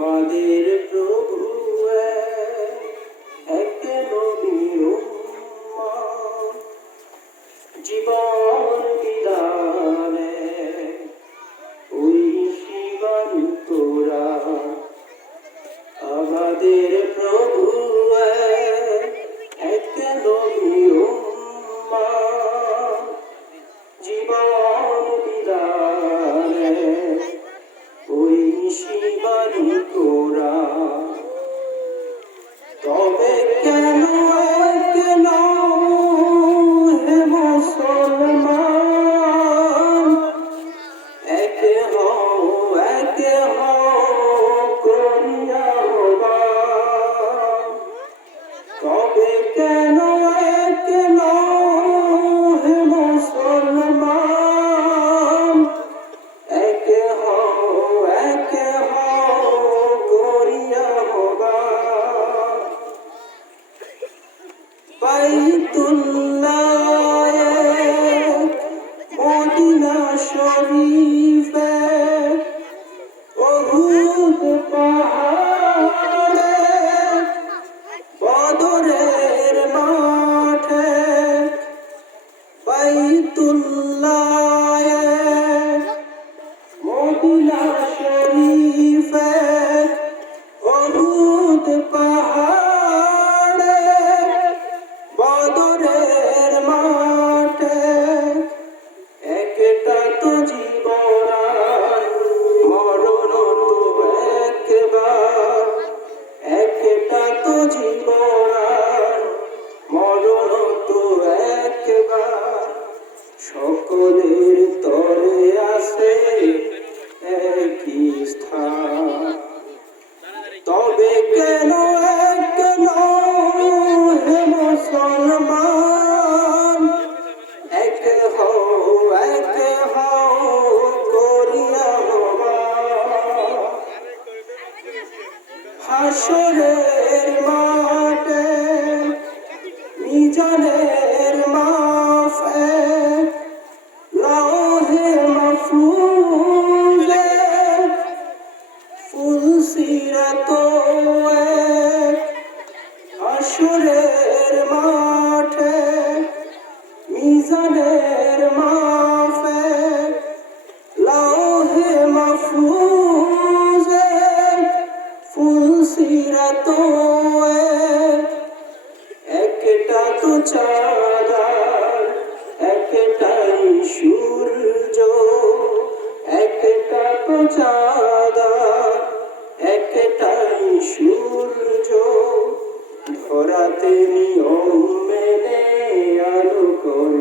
আমাদের প্রভু এক নবীর উম্মত, জীবন বিধানে ওই সীমান্তরা। আমাদের প্রভু এক নবীর উম্মত, জীবন বিধানে ওই সীমান্তরা। তবে কেন কেন হে মুসলমান, একে হও করিয়া আহ্বান। তবে কেন কেন হে মুসলমান, একে হও করিয়া আহ্বান। বাইতুল্লাহ মদিনা শরীফে উহুদ পাহাড়ে বদরের মাঠে। বাইতুল্লাহ মদিনা শরীফে উহুদ পাহাড়ে বদরের মাঠে। একটা তো জীবন মরণ তো একবার, একটা তো জীবন মরণ তো একবার। সকলের তরে আছে একই স্থান। তবে কেন কেন হে মুসলমান, একে হও করিয়া আহ্বান। হাসরের মাঠে মিজানের মাফে লৌহে মাহফুজে ফুলসিরাত এক। হাসরের মাঠে মিজানের মাফে লৌহে মাহফুজে ফুলসিরাত এক। একটা তো চাঁদার একটাই সূর্য, একটা তো চাঁদার একটাই সূর্য। ধরাতে নিয়ম মেনে আলো করে